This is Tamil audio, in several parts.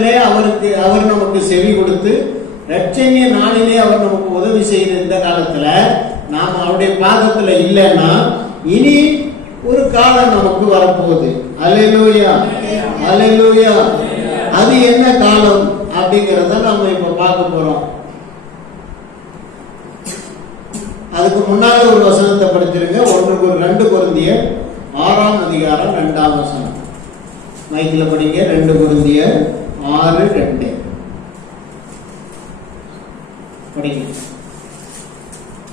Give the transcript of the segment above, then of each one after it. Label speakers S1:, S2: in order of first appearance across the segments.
S1: காலத்திலே அவருக்கு அவர் நமக்கு செவி கொடுத்து ரட்சணிய நாளிலே அவர் நமக்கு உதவி செய்த இந்த காலத்துல நாம் அவருடைய பாதத்துல இல்லைன்னா இனி ஒரு காலம் நமக்கு வரப்போகுது. அலையிலூயா அலையிலூயா அது என்ன காலம் அப்படிங்கறத நம்ம இப்ப பார்க்க போறோம். அதுக்கு முன்னால ஒரு வசனத்தை படிச்சிருங்க. ஒன்றுக்கு ஒரு ரெண்டு பொருந்திய ஆறாம் அதிகாரம் ரெண்டாம் வசனம். மைக்கில் படிங்க. ரெண்டு பொருந்திய ஆறு ரெண்டு.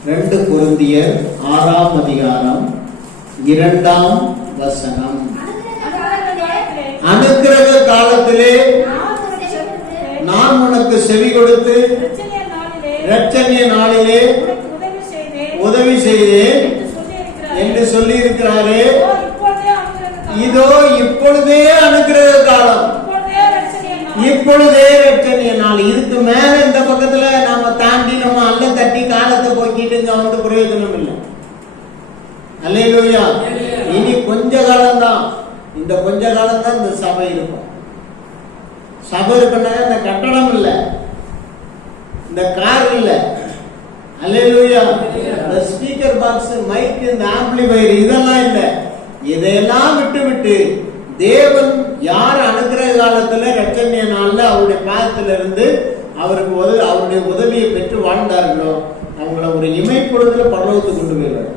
S1: ரெண்டு பொருந்திய ஆறாம் அதிகாரம் இரண்டாம் வசனம். அனுக்கிரக காலத்திலே நான் உனக்கு செவி கொடுத்து ரட்சணிய நாளிலே உதவி செய்தேன் என்று சொல்லி இருக்கிறாரே இதோ இப்பொழுதே அனுக்கிரக காலம். இப்பொழுதே ரட்சணிய இதுக்கு மேல இந்த பக்கத்துல நாம தாண்டி நம்ம அல்ல தட்டி காலத்தை போக்கிட்டு இங்க வந்து பிரயோஜனம் இல்லை. அல்லையா இனி கொஞ்ச காலம் தான் இந்த கொஞ்ச காலம் தான் இந்த சபை இருக்கும். சபை இருக்குன்னா இந்த கட்டடம் இல்ல. இந்த கார் இல்ல. அல்லையா இந்த ஸ்பீக்கர் பாக்ஸ் மைக் இந்த ஆம்பிளிஃபையர் இதெல்லாம் இல்ல. இதையெல்லாம் விட்டு விட்டு தேவன் யார் அனுகிரக காலத்துல ரட்சணிய நாள்ல அவருடைய பாதத்துல இருந்து அவருக்கு உதவி அவருடைய உதவியை பெற்று வாழ்ந்தார்களோ அவங்கள ஒரு இமைப்பொழுதுல பல்லவத்துக்கு கொண்டு போயிடுவார்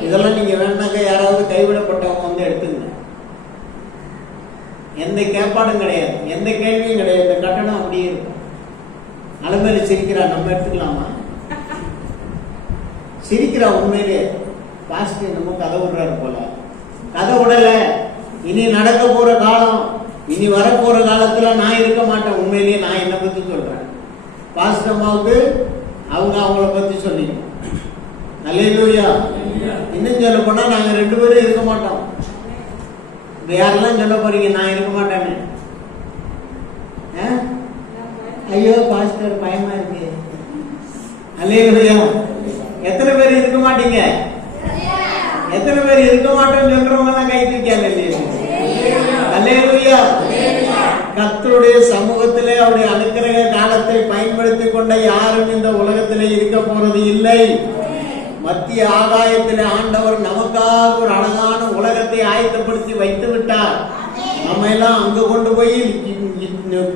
S1: இதெல்லாம் நீங்க வேணாக்க யாராவது கைவிடப்பட்டவங்க வந்து எடுத்துங்க எந்த கேட்பாடும் கிடையாது. எந்த கேள்வியும் கிடையாது. இந்த கட்டணம் அப்படியே இருக்கும். அலமேல சிரிக்கிறா நம்ம எடுத்துக்கலாமா? சிரிக்கிறா உண்மையிலே. பாஸ்டர் நம்ம கதை விடுறாரு போல. கதை விடல. இனி நடக்க போற காலம் இனி வரப்போற காலத்துல நான் இருக்க மாட்டேன். உண்மையிலேயே நான் என்னை பத்தி சொல்றேன். பாஸ்டர் அம்மாவுக்கு அவங்க அவங்கள பத்தி சொல்லிக்கணும் அல்லேலூயா இன்னும் சொல்ல போனா நாங்க ரெண்டு பேரும் இருக்க மாட்டோம். இப்ப யாரெல்லாம் சொல்ல போறீங்க? நான் இருக்க மாட்டேன்னு. ஆ? ஐயோ பாஸ்டர் பயமா இருக்கு. அல்லேலூயா எத்தனை பேர் இருக்க மாட்டீங்க? எத்தனை பேர் இருக்க மாட்டோம்னு சொல்றவங்க எல்லாம் கை தூக்கியாங்க அல்லேலூயா கர்த்தருடைய சமூகத்திலே அவருடைய அனுக்கிரக காலத்தை பயன்படுத்தி கொண்ட யாரும் இந்த உலகத்திலே இருக்க போறது இல்லை. மத்திய ஆகாயத்திலே ஆண்டவர் நமக்காக ஒரு அழகான உலகத்தை ஆயத்தப்படுத்தி வைத்து விட்டார். நம்ம எல்லாம் அங்க கொண்டு போய்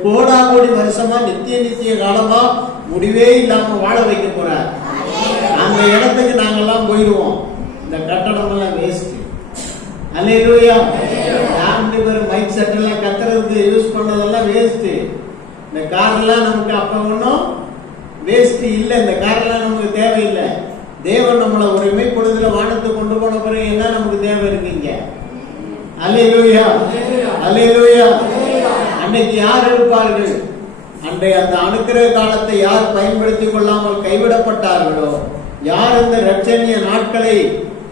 S1: கோடா கோடி வருஷமா நித்திய நித்திய காலமா முடிவே இல்லாம வாழ வைக்க போறார். அந்த இடத்துக்கு நாங்கெல்லாம் போயிடுவோம் இந்த கட்டடம் எல்லாம் வேஸ்ட் அல்லேலூயா ஃபேமிலி பேர் மைக் செட்டெல்லாம் கத்துறதுக்கு யூஸ் பண்ணதெல்லாம் வேஸ்ட்டு இந்த கார்லாம் நமக்கு அப்ப ஒன்றும் வேஸ்ட் இல்லை. இந்த கார்லாம் நமக்கு தேவையில்லை. தேவன் நம்மளை ஒரு இமைப்பொழுதுல வானத்தை கொண்டு போன பிறகு என்ன நமக்கு தேவை இருக்குங்க? அல்லேலூயா அல்லேலூயா அன்னைக்கு யார் இருப்பார்கள்? அன்றைய அந்த அனுக்கிரக காலத்தை யார் பயன்படுத்தி கொள்ளாமல் கைவிடப்பட்டார்களோ? யார் இந்த ரட்சணிய நாட்களை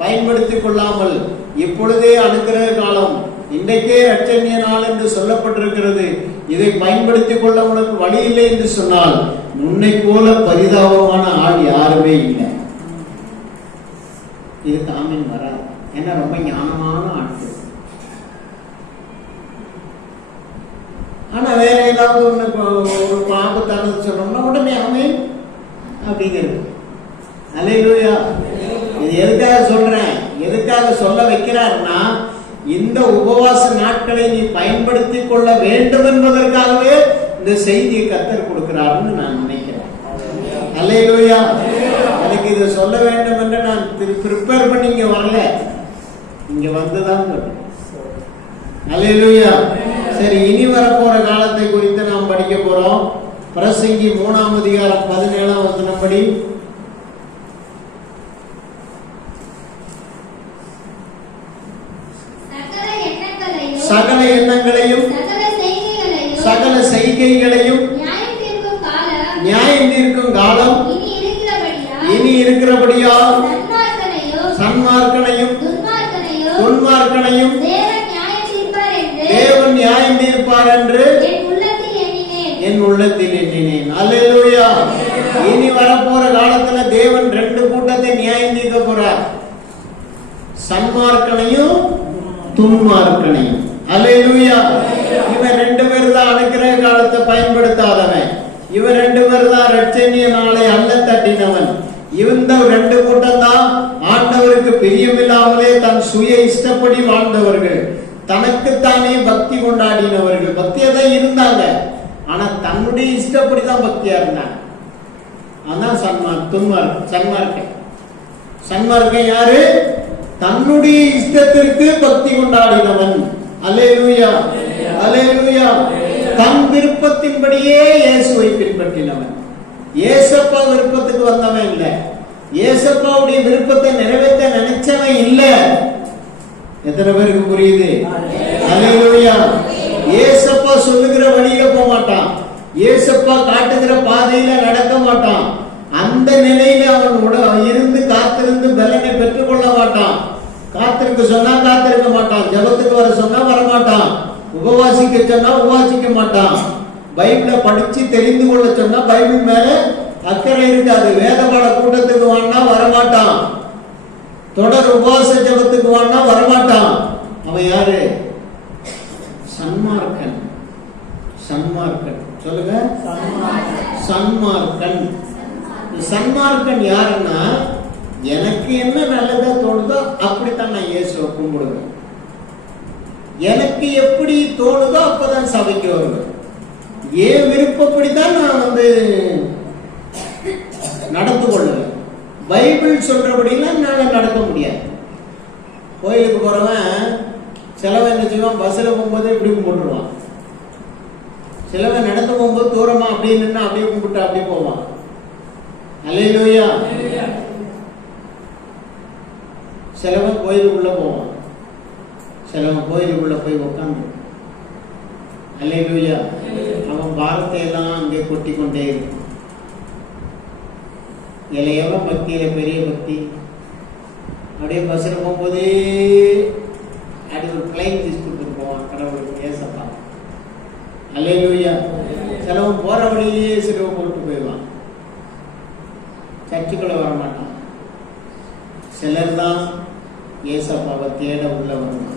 S1: பயன்படுத்தி கொள்ளாமல் இப்பொழுதே அனுக்கிரக காலம். இன்றைக்கே ரட்சணிய நாள் என்று சொல்லப்பட்டிருக்கிறது. இதை பயன்படுத்திக் கொள்ள உனக்கு வழி இல்லை என்று சொன்னால் உன்னை போல பரிதாபமான ஆள் யாருமே இல்லை. இது தாமின் வராது. ஏன்னா ரொம்ப ஞானமான ஆட்கள். ஆனா வேற ஏதாவது ஒண்ணு ஒரு ஆபத்தானது சொன்னோம்னா உடனே அவன் அப்படிங்கிறது. அலையிலூயா இது எதுக்காக சொல்றேன்? எதுக்காக சொல்ல வைக்கிறார்னா இந்த உபவாச நாட்களை நீ பயன்படுத்திக் கொள்ள வேண்டும் என்பதற்காகவே இந்த செய்தியை கத்தர் கொடுக்கிறார்னு நான் நினைக்கிறேன். அல்லேலூயா. எனக்கு இதை சொல்ல வேண்டும் என்று நான் ப்ரிப்பேர் பண்ணி இங்க வரல. இங்க வந்துதான் சொல்றேன் சரி இனி வரப்போற காலத்தை குறித்து நாம் படிக்க போறோம். பிரசங்கி மூணாம் அதிகாரம் பதினேழாம் வசனப்படி
S2: சகல எண்ணங்களையும்
S1: சகல எண்ணங்களையும்
S2: சகல செய்கைகளையும் நியாயம் தீர்க்கும் காலம் இனி இருக்கிறபடியால்
S1: இருக்கிறபடியால்
S2: சன்மார்க்கனையும் துன்மார்க்கனையும் தேவன் நியாயம் தீர்ப்பார் என்று
S1: தேவன் நியாயம் தீர்ப்பார் என்று
S2: என் உள்ளத்தில் எண்ணினேன்
S1: என் உள்ளத்தில் எண்ணினேன் அல்லேலூயா இனி வரப்போற காலத்துல தேவன் ரெண்டு கூட்டத்தை நியாயம் தீர்க்க போறார் சன்மார்க்கனையும் துன்மார்க்கனையும் அல்லேலூயா இவன் ரெண்டு பேர் தான் அனுக்கிரக காலத்தை பயன்படுத்தாதவன் இவன் ரெண்டு ரட்சணிய நாளை அல்ல தட்டினவன். இந்த ரெண்டு கூட்டம் தான் ஆண்டவருக்கு பிரியமில்லாமலே தன் சுய இஷ்டப்படி வாழ்ந்தவர்கள். தனக்குத்தானே பக்தி கொண்டாடினவர்கள். பக்தியா தான் இருந்தாங்க. ஆனா தன்னுடைய இஷ்டப்படி தான் பக்தியா இருந்தாங்க. அதான் சன்மார்க் துன்மார்க் சன்மார்க்கன் சன்மார்க்கன் யாரு? தன்னுடைய இஷ்டத்திற்கு பக்தி கொண்டாடினவன். அல்லேலூயா. அல்லேலூயா. தன் விருப்பத்தின்படியே இயேசுவை பின்பற்றினவன். ஏசப்பா விருப்பத்துக்கு வந்தவன் இல்ல. ஏசப்பாவுடைய விருப்பத்தை நிறைவேற்ற நினைச்சவன் இல்ல. எத்தனை பேருக்கு புரியுது? அல்லேலூயா ஏசப்பா சொல்லுகிற வழியில போக மாட்டான். ஏசப்பா காட்டுகிற பாதையில நடக்க மாட்டான். அந்த நிலையில அவன் இருந்து காத்திருந்து பலனை பெற்றுக்கொள்ள மாட்டான். காத்திருக்க சொன்னா காத்திருக்க மாட்டான். ஜெபத்துக்கு வர சொன்னா வர மாட்டான் உபவாசிக்க சொன்னா உபவாசிக்க மாட்டான். பைபிள படிச்சு தெரிந்து கொள்ள சொன்னா பைபிள் மேல அக்கறை இருக்காது. வேத பாட கூட்டத்துக்கு வான்னா வரமாட்டான். தொடர் உபவாச ஜபத்துக்கு வான்னா வரமாட்டான். அவன் யாரு? சன்மார்க்கன். சன்மார்க்கன். சொல்லுங்க. சன்மார்க்கன். சன்மார்க்கன் யாருன்னா எனக்கு என்ன நல்லதா தோணுதோ அப்படித்தான் நான் இயேசுவை கும்பிடுவேன். எனக்கு எப்படி தோணுதோ அப்பதான் சபைக்கு வருவேன். ஏன் விருப்பப்படி தான் நான் வந்து நடந்து கொள்ளுவேன் பைபிள் சொல்றபடிலாம் நான் நடக்க முடியாது. கோயிலுக்கு போறவன் சிலவன் என்ன செய்வான்? பஸ்ஸில் போகும்போது இப்படி கும்பிட்டுருவான். சிலவன் நடந்து போகும்போது தூரமா அப்படியே நின்று அப்படியே கும்பிட்டு அப்படியே போவான். அல்லேலூயா. சிலவன் கோயிலுக்குள்ள போவான். சிலவன் கோயிலுக்குள்ள போய் உட்காந்து அல்லேலூயா அவன் பாரத்தை எல்லாம் அங்கே கொட்டி கொண்டே இருக்கும். இதுல எவன் பக்தியில பெரிய பக்தி? அப்படியே பஸ்ஸில் போகும்போதே அப்படி ஒரு பிளைன் பீஸ் கொடுத்துட்டு போவான் கடவுளுக்கு ஏசப்பா. அல்லேலூயா சிலவன் போற வழியிலேயே சிலுவை போட்டு போயிடுவான். சர்ச்சுக்குள்ள வர மாட்டான். சிலர் தான் ஏசப்பாவை தேட உள்ள வருவான்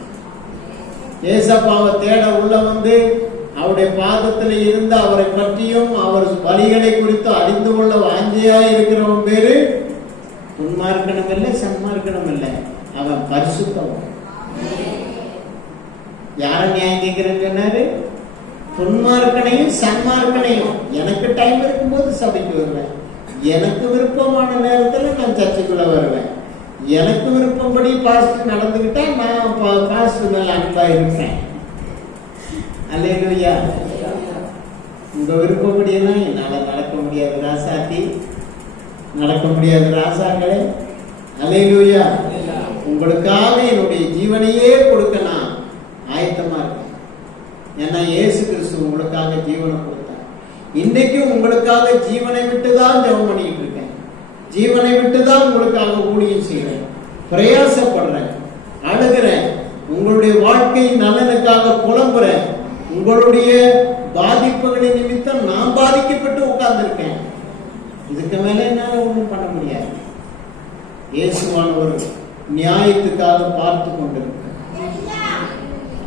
S1: ஏசப்பாவை தேட உள்ள வந்து அவருடைய பாதத்தில் இருந்து அவரை பற்றியும் அவர் வழிகளை குறித்து அறிந்து கொள்ள வாஞ்சியா இருக்கிறவன் பேரு உன்மார்க்கணம் இல்லை சன்மார்க்கணம் இல்லை அவன் பரிசுத்தவன். யார நியாயம் கேட்கிறேன்னு சொன்னாரு? துன்மார்க்கனையும் சன்மார்க்கனையும் எனக்கு டைம் இருக்கும்போது சபைக்கு வருவேன். எனக்கு விருப்பமான நேரத்தில் நான் சர்ச்சைக்குள்ள வருவேன். எனக்கு விருப்பப்படி பாஸ்ட் நடந்துக்கிட்டா நான் பாஸ்ட் நல்ல அன்பா இருக்கிறேன் அல்லேலூயா உங்க விருப்பப்படியெல்லாம் என்னால் நடக்க முடியாது ராசாத்தி. நடக்க முடியாது ராசாக்களே. அல்லேலூயா உங்களுக்காக என்னுடைய ஜீவனையே கொடுக்க நான் ஆயத்தமா இருக்கேன். ஏன்னா இயேசு கிறிஸ்து உங்களுக்காக ஜீவனை கொடுத்தார். இன்றைக்கும் உங்களுக்காக ஜீவனை விட்டு தான் ஜெபம் பண்ணிட்டு இருக்கேன். ஜீவனை விட்டு தான் உங்களுக்காக ஊழியம் செய்கிறேன். பிரயாசப்படுறேன். அழுகிறேன். உங்களுடைய வாழ்க்கை நல்ல உங்களுடைய பாதிப்புகளின் நிமித்தம் நான் பாதிக்கப்பட்டு உட்கார்ந்திருக்கேன். இதுக்கு மேல என்னால ஒண்ணும் பண்ண முடியாது. இயேசுவானவர் நியாயத்துக்காக பார்த்து கொண்டிருக்கிறார்.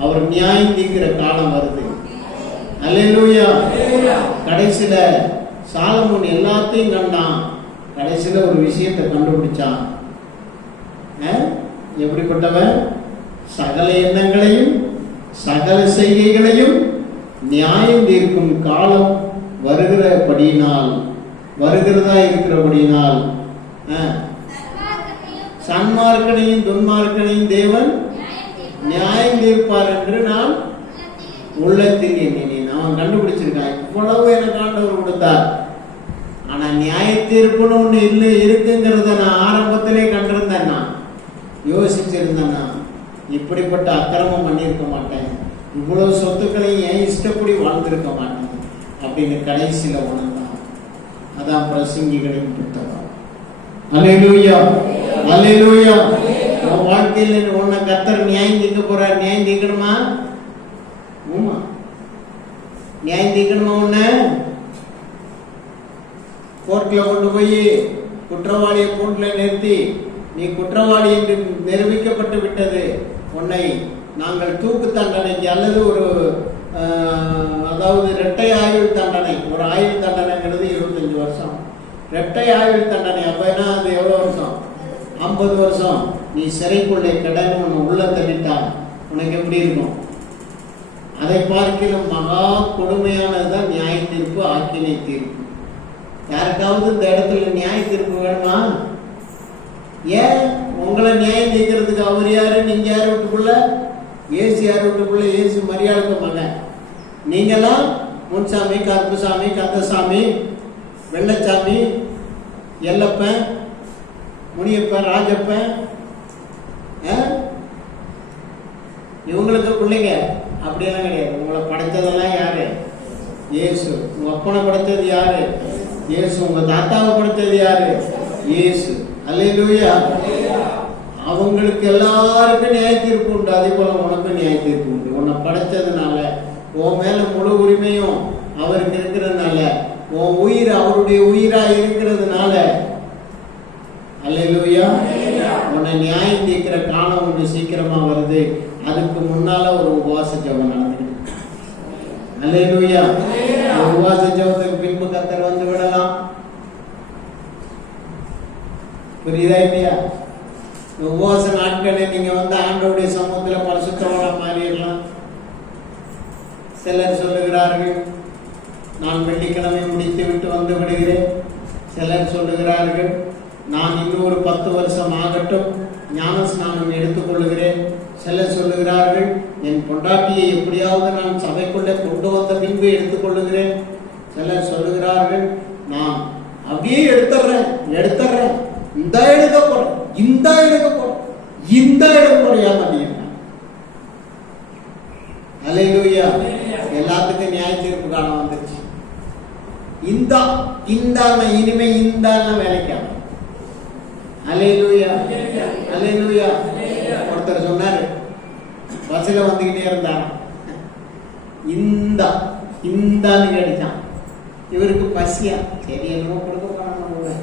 S1: அவர் நியாயம் தீர்க்கிற காலம் வருது. அல்லேலூயா. கடைசியில சாலமோன் எல்லாத்தையும் கண்டான். கடைசியில ஒரு விஷயத்தை கண்டுபிடிச்சான்? எப்படிப்பட்டவன்? சகல எண்ணங்களையும் சகல செய்கைகளையும் நியாயம் தீர்க்கும் காலம் வருகிறபடியினால் வருகிறதா இருக்கிறபடியினால் சன்மார்க்கனையும் துன்மார்க்கனையும் தேவன் நியாயம் தீர்ப்பார் என்று நான் உள்ளத்தில் எண்ணினேன். அவன் கண்டுபிடிச்சிருக்கான். இவ்வளவு எனக்கு ஆண்டவர் கொடுத்தார். ஆனா நியாய தீர்ப்புன்னு ஒண்ணு இல்லை இருக்குங்கிறத நான் ஆரம்பத்திலே கண்டிருந்தேன் நான். யோசிச்சிருந்தேன் நான். இப்படிப்பட்ட அக்கிரமம் பண்ணியிருக்க மாட்டேன். இவ்வளவு சொத்துக்களையும் என் இஷ்டப்படி வாழ்ந்திருக்க மாட்டேன் அப்படின்னு கடைசியில உணர்ந்தான். அதான் பிரசங்கிகளின் புத்தகம். அலையிலூயா அலையிலூயா உன் வாழ்க்கையில் உன்னை கத்தர் நியாயம் தீர்க்க போறார். நியாயம் தீர்க்கணுமா? ஆமா நியாயம் தீர்க்கணுமா உன்ன? கோர்ட்ல கொண்டு போய் குற்றவாளியை கோர்ட்ல நிறுத்தி நீ குற்றவாளி என்று நிரூபிக்கப்பட்டு விட்டது உன்னை. நாங்கள் தூக்கு தண்டனைக்கு அல்லது ஒரு அதாவது இரட்டை ஆயுள் தண்டனை ஒரு ஆயுள் தண்டனைங்கிறது இருபத்தஞ்சு வருஷம். இரட்டை ஆயுள் தண்டனை அப்படின்னா அது எவ்வளோ வருஷம்? ஐம்பது வருஷம். நீ சிறைக்குள்ளே கடன் உன்னை உள்ள தள்ளிட்டான் உனக்கு எப்படி இருக்கும்? அதை பார்க்கிலும் மகா கொடுமையானதுதான் நியாய தீர்ப்பு ஆக்கினை தீர்ப்பு. யாருக்காவது இந்த இடத்துல நியாய தீர்ப்பு வேணுமா? ஏன்? உங்களை நியாயம் தீர்க்கிறதுக்கு அவர் யாரு? நீங்க யார் வீட்டுக்குள்ள? ஏசு யார் வீட்டுக்குள்ள ஏசு மரியாதைக்கு மகன் நீங்களாம் முன்சாமி கருப்புசாமி கந்தசாமி வெள்ளச்சாமி எல்லப்பன் முனியப்பன் ராஜப்பன் இவங்களுக்கு பிள்ளைங்க. அப்படியெல்லாம் கிடையாது. உங்களை படைத்ததெல்லாம் யாரு? இயேசு. உங்க அப்பனை படைத்தது யாரு? இயேசு. உங்க தாத்தாவை படைத்தது யாரு? இயேசு. அல்லேலூயா. அவங்களுக்கு எல்லாருக்கும் நியாய தீர்ப்பு உண்டு. அதே போல உனக்கும் நியாய தீர்ப்பு உண்டு. உன்னை படைச்சதுனால உன் மேல முழு உரிமையும் அவருக்கு இருக்கிறதுனால உன் உயிர் அவருடைய உயிரா இருக்கிறதுனால அல்லேலூயா உன்னை நியாயம் தீர்க்கிற காலம் ஒன்று சீக்கிரமா வருது. அதுக்கு முன்னால ஒரு உபவாச ஜெபம் நடந்துட்டு அல்லேலூயா. ஒரு உபவாச ஜெபத்துக்கு பின்பு கத்தர் வந்து விடலாம். புரியுதா இல்லையா? உபவாச நாட்களே நீங்க வந்து ஆண்டவருடைய சமூகத்துல பரிசுத்தமான மாறிடலாம். சிலர் சொல்லுகிறார்கள் நான் வெள்ளிக்கிழமை முடித்து விட்டு வந்து விடுகிறேன். சிலர் சொல்லுகிறார்கள் நான் இன்னும் ஒரு பத்து வருஷம் ஆகட்டும் ஞான ஸ்நானம் எடுத்துக்கொள்ளுகிறேன். சிலர் சொல்லுகிறார்கள் என் பொண்டாட்டியை எப்படியாவது நான் சபைக்குள்ளே கொண்டு வந்த பின்பு எடுத்துக்கொள்ளுகிறேன். சிலர் சொல்லுகிறார்கள் நான் அப்படியே எடுத்துறேன் எடுத்துறேன் இந்த எடுக்க போறேன். இந்த எடுக்க போறேன் இந்த எடுக்க போறியா மாட்டேங்கிறேன் அலையிலூயா எல்லாத்துக்கும் நியாய தீர்ப்பு காலம் வந்துருச்சு. இந்த இந்த இனிமே இந்த வேலைக்கான அலையிலூயா அலையிலூயா ஒருத்தர் சொன்னாரு பஸ்ல வந்துகிட்டே இருந்தாராம் இந்த இந்தான்னு கிடைச்சான் இவருக்கு பசியா? சரி என்னமோ கொடுக்க போறாங்க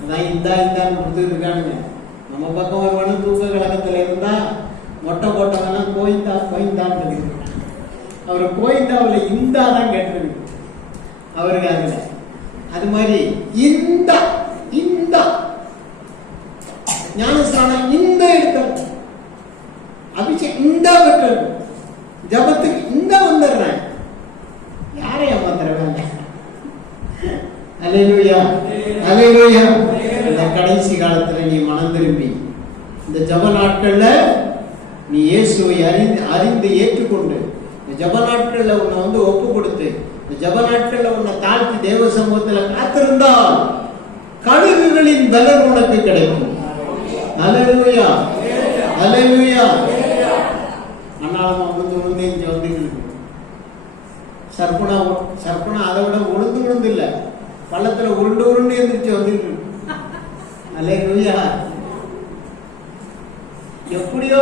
S1: அதான் இந்தா இந்தான்னு கொடுத்துட்டு இருக்கானுங்க. நம்ம பக்கம் ஒருவனும் தூக்க கழகத்துல இருந்தா மொட்டை போட்டவெல்லாம் கோயிந்தா கோயிந்தான்னு சொல்லிட்டு அவர் கோயிந்தாவில் இந்தா தான் கேட்டது அவருக்கு அதுல அது மாதிரி இந்த இந்த. ஞானஸ்தானம் இந்த எடுக்கிறது அபிஷேக் இந்த பெற்றது ஜபத்துக்கு இந்த வந்துடுறேன். யாரையும் வந்துடுறேன் வேண்டாம் அலையிலுயா இந்த கடைசி காலத்துல நீ மனம் திரும்பி இந்த ஜப நாட்கள்ல நீ இயேசுவை அறிந்து அறிந்து ஏற்றுக்கொண்டு இந்த ஜப நாட்கள்ல உன்னை வந்து ஒப்பு கொடுத்து இந்த ஜப நாட்கள்ல உன்னை தாழ்த்தி தேவ சமூகத்துல காத்திருந்தால் கழுகுகளின் பலன் உனக்கு கிடைக்கும். அலையிலுயா அலையிலுயா அண்ணாளமா உளுந்து உளுந்து இங்க வந்துட்டு சர்ப்பனா உ- சர்ப்பனா அதை விட உளுந்து உளுந்து இல்லை. பள்ளத்துல உருண்டு உருண்டு எந்திரிச்சு வந்துட்டு இருக்கு. எப்படியோ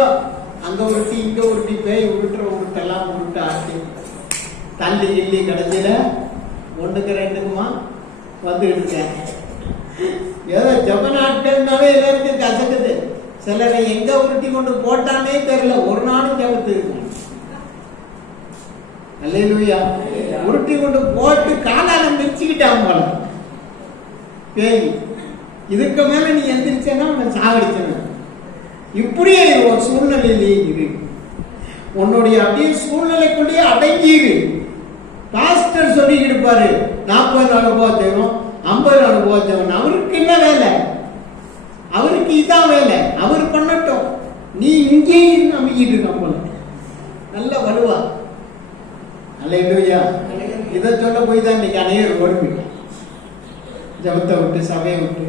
S1: அந்த உருட்டி இங்கே உருட்டி பேய் உருட்டுற உருட்டெல்லாம் உருட்டு ஆச்சு. தள்ளி கிள்ளி கடைசியில ஒண்ணுக்கு ரெண்டுக்குமா வந்துட்டு இருக்கேன். ஏதோ ஜப நாட்கள்னாலே எல்லாருக்கும் கசக்குது. சிலரை எங்க உருட்டி கொண்டு போட்டானே தெரியல. ஒரு நாளும் ஜபத்து அல்லேலூயா. உருட்டி கொண்டு போட்டு காலால மிதிச்சுக்கிட்டான் போல. பேய் இதுக்கு மேல நீ எந்திரிச்சேன்னா உன்னை சாவடிச்சேன் இப்படியே ஒரு உன் சூழ்நிலையிலேயே இரு உன்னுடைய அப்படியே சூழ்நிலைக்குள்ளேயே அடங்கிடு பாஸ்டர் சொல்லிக்கிட்டு இருப்பாரு நாற்பது நாள் உபவாசம் ஐம்பது நாள் உபவாசம் அவருக்கு என்ன வேலை? அவருக்கு இதான் வேலை. அவர் பண்ணட்டும். நீ இங்கேயே நம்பிக்கிட்டு அமைக்கிட்டு இருக்க போல. நல்ல வலுவா. அல்லையா இதை சொல்ல போய் தான் இன்னைக்கு அநேகர் ஓடுங்க ஜபத்தை விட்டு சபையை விட்டு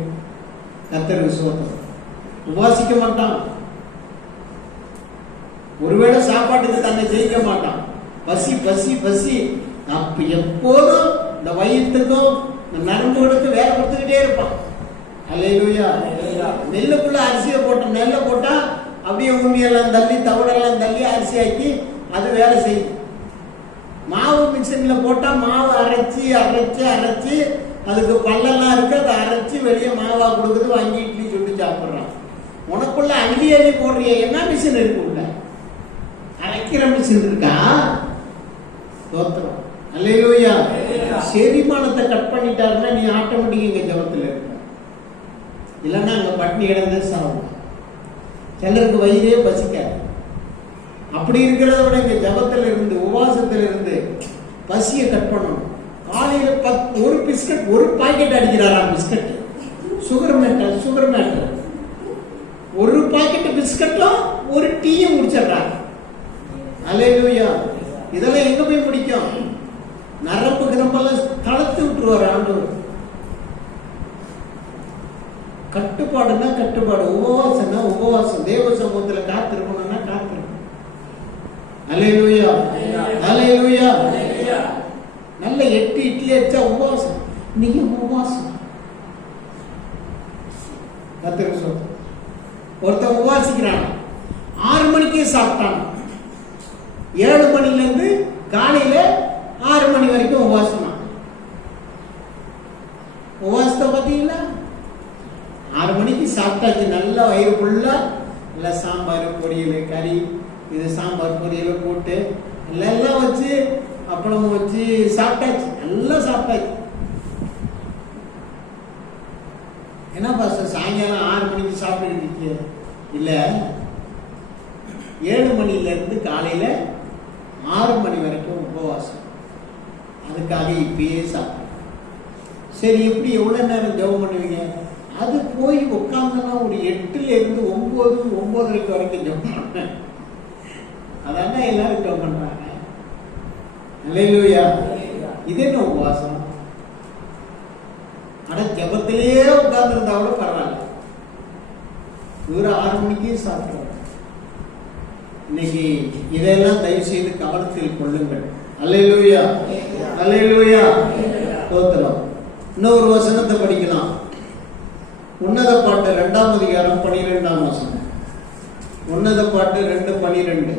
S1: கத்தர் விசுவாசம் உபாசிக்க மாட்டான். ஒருவேளை சாப்பாட்டுக்கு தன்னை ஜெயிக்க மாட்டான். பசி பசி பசி. அப்ப எப்போதும் இந்த வயிற்றுக்கும் இந்த நரம்புகளுக்கும் வேலை கொடுத்துக்கிட்டே இருப்பான் அல்லையா நெல்லுக்குள்ள அரிசியை போட்டோம். நெல்லை போட்டா அப்படியே உண்மையெல்லாம் தள்ளி தவிடெல்லாம் தள்ளி அரிசி ஆக்கி அது வேலை செய்யும். மாவு மிஷினில் போட்டால் மாவு அரைச்சி அரைச்சி அரைச்சி அதுக்கு பல்லெல்லாம் இருக்கு அதை அரைச்சி வெளியே மாவா கொடுக்குது வாங்கி இட்லி சுட்டு சாப்பிட்றான். உனக்குள்ள அள்ளி அள்ளி போடுறிய என்ன மிஷின் இருக்கு இருக்கா தோத்திரம் அல்லேலூயா. செரிமானத்தை கட் பண்ணிட்டாருன்னா நீ ஆட்டோமேட்டிக் இங்க ஜபத்துல இருக்க இல்லைன்னா அங்க பட்டினி கிடந்து சாகும் சிலருக்கு வயிறே பசிக்காது. அப்படி இருக்கிறத விட இங்க ஜபத்துல இருந்து உபவாசத்துல இருந்து பசியை கட் பண்ணணும். காலையில பத் ஒரு பிஸ்கட் ஒரு packet அடிக்கிறாராம் biscuit? Sugar matter sugar matter ஒரு பாக்கெட் பிஸ்கட்டும் ஒரு டீயும் முடிச்சிடுறாங்க. அலையிலூயா. இதெல்லாம் எங்க போய் பிடிக்கும் நரம்பு கிரம்பெல்லாம் தளர்த்து விட்டுருவார் ஆண்டவர். கட்டுப்பாடுனா கட்டுப்பாடு உபவாசம்னா உபவாசம். தேவ சமூகத்துல காத்திருக்கணும்னா காத்திருக்கணும். அலையிலூயா. அலையிலூயா. நல்ல எட்டு இட்லி அடிச்சா உபவாசம். நீங்க உபவாசம். கத்திர ஒருத்தன் உபவாசிக்கிறான். ஆறு மணிக்கே சாப்பிட்டான். ஏழு மணில இருந்து காலையில ஆறு மணி வரைக்கும் உபவாசமா? உபவாசத்தை பார்த்தீங்களா? ஆறு மணிக்கு சாப்பிட்டாச்சு. நல்லா வயிறு ஃபுல்லா நல்லா சாம்பார் பொரியல் கறி இது சாம்பார் பொரியல் போட்டு எல்லாம் எல்லாம் வச்சு அப்பளம் வச்சு சாப்பிட்டாச்சு. நல்லா சாப்பிட்டாச்சு. என்ன பாஸ்டர் சாயங்காலம் ஆறு மணிக்கு சாப்பிட்டு இருக்கீங்க இல்ல. ஏழு மணில இருந்து காலையில ஆறு மணி வரைக்கும் உபவாசம். அதுக்காக இப்பயே சாப்பிடும் சரி எப்படி எவ்வளவு நேரம் ஜெபம் பண்ணுவீங்க? அது போய் உட்கார்ந்தனா ஒரு எட்டுல இருந்து ஒன்பது ஒன்பதரைக்கு வரைக்கும் ஜெபம் பண்ணேன் அதான எல்லாரும் ஜெபம் பண்றாங்க இல்லையா இது என்ன உபவாசம்? ஆனா ஜபத்திலேயே உட்கார்ந்து இருந்தா கூட பரவாயில்ல. இவரு ஆறு மணிக்கே சாப்பிடுறாரு இன்னைக்கு இதெல்லாம் தயவு செய்து கவனத்தில் கொள்ளுங்கள். அல்லேலூயா. அல்லேலூயா. தோத்திரம் இன்னொரு வசனத்தை படிக்கலாம். உன்னத பாட்டு ரெண்டாம் அதிகாரம் பனிரெண்டாம் வசனம். உன்னத பாட்டு ரெண்டு பனிரெண்டு.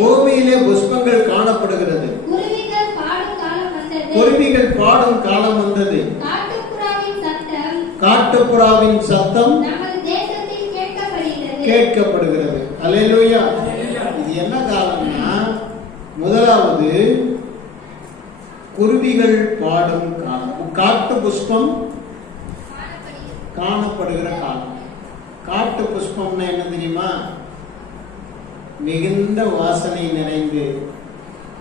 S2: பூமியிலே புஷ்பங்கள் காணப்படுகிறது. குருவிகள் பாடும் காலம் வந்தது
S1: குருவிகள் பாடும் காலம் வந்தது
S2: காட்டுப்புறாவின் சத்தம்
S1: காட்டுப்புறாவின் சத்தம்
S2: கேட்கப்படுகிறது.
S1: கேட்கப்படுகிறது. அல்லேலூயா. இது என்ன காலம்னா முதலாவது குருவிகள் பாடும் காலம். காட்டு புஷ்பம். காணப்படுகிற காலம். காட்டு புஷ்பம்னா என்ன தெரியுமா? மிகுந்த வாசனை நிறைந்து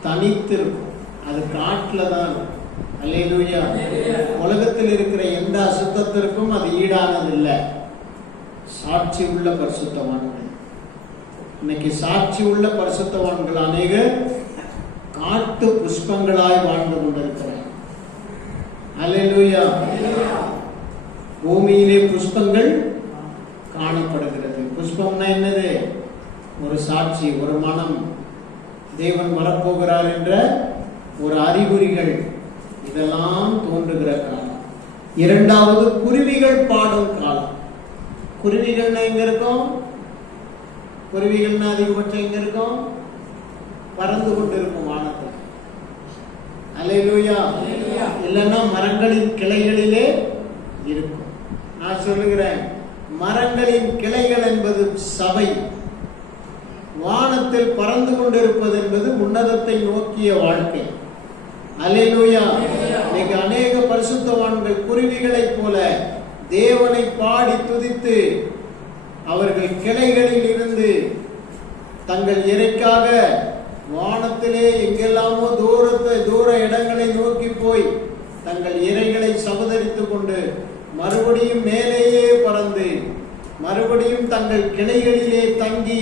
S1: தனித்து இருக்கும் அது காட்டுல தான் இருக்கும். உலகத்தில் இருக்கிற எந்த அசுத்தத்திற்கும் அது ஈடானது இல்லை சாட்சி உள்ள பரிசுத்தவான்கள். இன்னைக்கு சாட்சி உள்ள பரிசுத்தவான்கள் அநேகர் காட்டு புஷ்பங்களாய் வாழ்ந்து கொண்டிருக்கிறார். அல்லேலூயா. பூமியிலே புஷ்பங்கள் காணப்படுகிறது. புஷ்பம்னா என்னது? ஒரு சாட்சி ஒரு மனம். தேவன் வரப்போகிறார் என்ற ஒரு அறிகுறிகள். இதெல்லாம் தோன்றுகிற காலம். இரண்டாவது குருவிகள் பாடும் காலம். குருவிகள்னா எங்க இருக்கும்? குருவிகள்னா அதிகபட்சம் எங்க இருக்கும்? பறந்து கொண்டிருக்கும் வானத்தில். அலையிலூயா இல்லைன்னா மரங்களின் கிளைகளிலே இருக்கும். நான் சொல்லுகிறேன் மரங்களின் கிளைகள் என்பது சபை. வானத்தில் பறந்து கொண்டிருப்பது என்பது உன்னதத்தை நோக்கிய வாழ்க்கை. அலையிலூயா இன்னைக்கு அநேக பரிசுத்தவான்கள் குருவிகளைப் போல தேவனை பாடி துதித்து அவர்கள் கிளைகளில் இருந்து தங்கள் இறைக்காக வானத்திலே எங்கெல்லாமோ தூரத்தை தூர இடங்களை நோக்கி போய் தங்கள் இறைகளை சமதரித்து கொண்டு மறுபடியும் மேலேயே பறந்து மறுபடியும் தங்கள் கிளைகளிலே தங்கி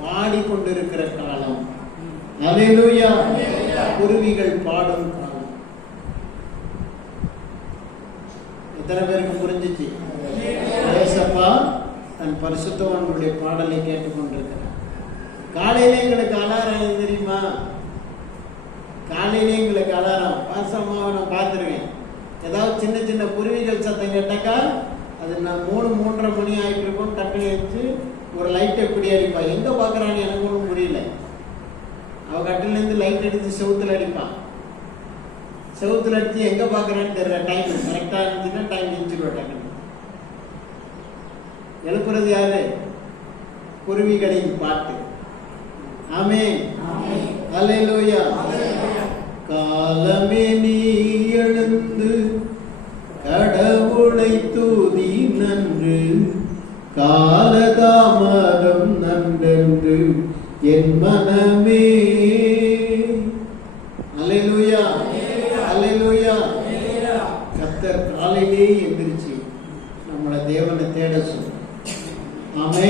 S1: பாடிக்கொண்டிருக்கிற காலம். அலையிலூயா. குருவிகள் பாடும் காலம். எத்தனை பேருக்கு புரிஞ்சிச்சு? ஏசப்பா தன் பரிசுத்தவனுடைய பாடலை கேட்டுக்கொண்டிருக்கிறார். காலையில எங்களுக்கு அலாரம் தெரியுமா? காலையில எங்களுக்கு அலாரம். பாசமாவை நான் பார்த்துருக்கேன் ஏதாவது சின்ன சின்ன குருவிகள் சத்தம் கேட்டாக்கா அது நான் மூணு மூன்றரை மணி ஆயிட்டு இருக்கும் டக்குனு வச்சு ஒரு லைட்டை எப்படி அடிப்பா எங்க பாக்குறான்னு எனக்கு ஒன்றும் புரியல. அவ கட்டில இருந்து லைட் எடுத்து செவுத்துல அடிப்பான். செவுத்துல அடிச்சு எங்க பாக்குறேன்னு தெரியல டைம் கரெக்டா இருந்துச்சுன்னா டைம் டக்குன்னு எழுப்புறது யாரு? குருவிகளின் பாட்டு. ஆமே அல்லேலூயா காலமே நீ எழுந்து கடவுளை தூதி நன்று காலதாமதம் நன்றென்று என் மனமே அல்லேலூயா அல்லேலூயா கத்தர் காலையிலே எந்திரிச்சு நம்மளை தேவனை தேட சொல்லும் ஆமே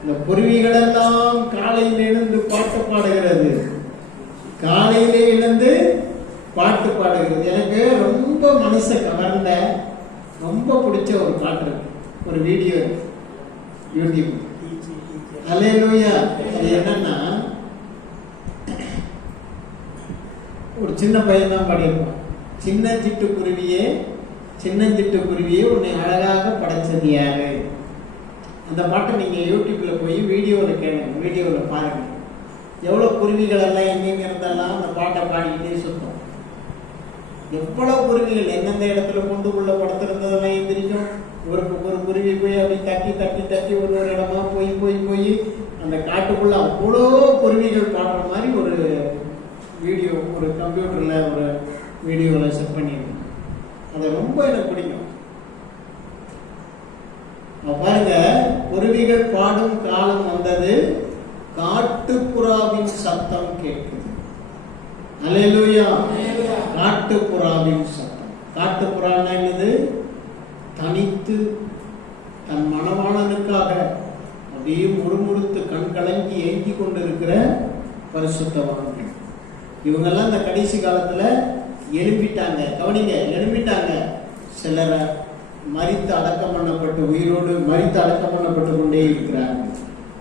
S1: இந்த குருவிகளெல்லாம் காலையில் எழுந்து பாட்டு பாடுகிறது காலையிலே எழுந்து பாட்டு பாடுகிறது எனக்கு ரொம்ப மனசை கவர்ந்த ரொம்ப பிடிச்ச ஒரு பாட்டு இருக்கு. ஒரு வீடியோ இருக்கு. YouTube hallelujah. அது என்னன்னா ஒரு சின்ன பையன் தான் பாடியிருப்பான். சின்ன சிட்டு குருவியே சின்னஞ்சிட்டு குருவியே உன்னை அழகாக படைச்சது யாரு? அந்த பாட்டை நீங்கள் யூடியூப்பில் போய் வீடியோவில் கேளுங்க. வீடியோவில் பாருங்க. எவ்வளோ குருவிகள் எல்லாம் எங்கெங்கே இருந்தாலும் அந்த பாட்டை பாடிக்கிட்டே சுத்தம். எவ்வளவு குருவிகள் எந்தெந்த இடத்துல கொண்டு உள்ள படுத்திருந்ததெல்லாம் எந்திரிக்கும் ஒரு ஒரு குருவி போய் அப்படி தட்டி தட்டி தட்டி ஒரு ஒரு இடமா போய் போய் போய் அந்த காட்டுக்குள்ள அவ்வளோ குருவிகள் பாடுற மாதிரி ஒரு வீடியோ ஒரு கம்ப்யூட்டர்ல ஒரு வீடியோவில் செட் பண்ணியிருக்கேன் அது ரொம்ப எனக்கு பிடிக்கும். அப்ப பாருங்க குருவிகள் பாடும் காலம் வந்தது காட்டுப்புறாவின் சத்தம் கேட்குது. அலையலூயா காட்டுப்புறாவின் சத்தம். காட்டுப்புறான்னா என்னது? தனித்து தன் மனவாளனுக்காக அப்படியே முறுமுறுத்து கண் கலங்கி ஏங்கி கொண்டிருக்கிற பரிசுத்தவான்கள் இவங்கெல்லாம் இந்த கடைசி காலத்துல எழும்பிட்டாங்க. கவனிங்க எழும்பிட்டாங்க. சிலர் மறித்து அடக்கம் பண்ணப்பட்டு உயிரோடு மறித்து அடக்கம் பண்ணப்பட்டு கொண்டே இருக்கிறார்கள்.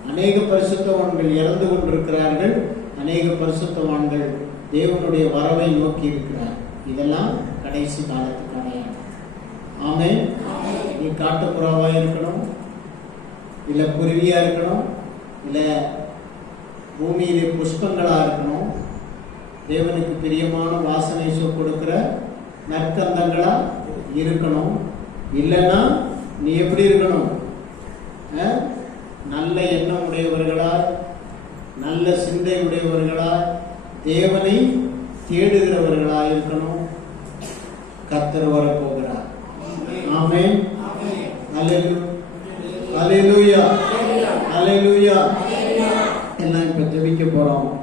S1: அநேக பரிசுத்தவான்கள் இறந்து கொண்டிருக்கிறார்கள். அநேக பரிசுத்தவான்கள் தேவனுடைய வரவை நோக்கி இருக்கிறார். இதெல்லாம் கடைசி காலத்துக்கு அடையாளம் ஆமே நீ காட்டுப்புறாவா இருக்கணும்? இல்ல குருவியா இருக்கணும்? இல்ல பூமியிலே புஷ்பங்களா இருக்கணும்? தேவனுக்கு பிரியமான வாசனை சொ கொடுக்கிற நற்கந்தங்களா இருக்கணும். இல்லைன்னா நீ எப்படி இருக்கணும்? நல்ல எண்ணம் உடையவர்களாய் நல்ல சிந்தை உடையவர்களாய் தேவனை தேடுகிறவர்களாய் இருக்கணும் கத்தர் வரப்போகிறார். ஆமே அல்லேலூயா. அல்லேலூயா. அல்லேலூயா. எல்லாம் இப்ப ஜெபிக்க போறோம்.